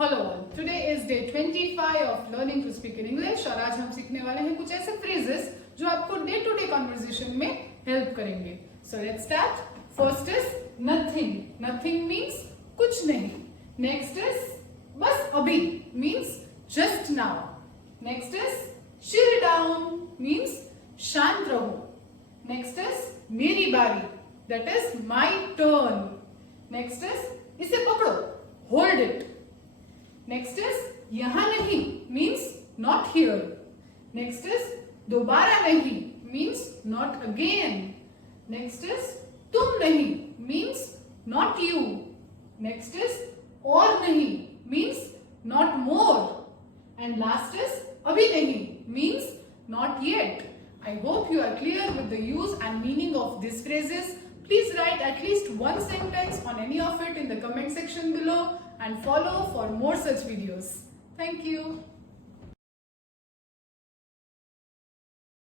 Hello all, today is day 25 of learning to speak in English और आज हम सीखने वाले हैं कुछ ऐसे फ्रेजेस जो आपको डे टू डे कन्वर्सेशन में हेल्प करेंगे. So let's start. First is nothing. Nothing means कुछ नहीं. नेक्स्ट इज बस अभी means just now. Next is chill down means शांत रहो. नेक्स्ट इज मेरी बारी, that is my turn. Next is इसे पकड़ो, होल्ड इट. नेक्स्ट इज यहां नहीं means not here. Next is दोबारा नहीं means not again. Next is तुम नहीं means not you. Next is और नहीं means not more. And last is अभी नहीं means not yet. I hope you are clear with the use and meaning of these phrases. Please write at least one sentence on any of it in the comment section below and follow for more such videos. Thank you.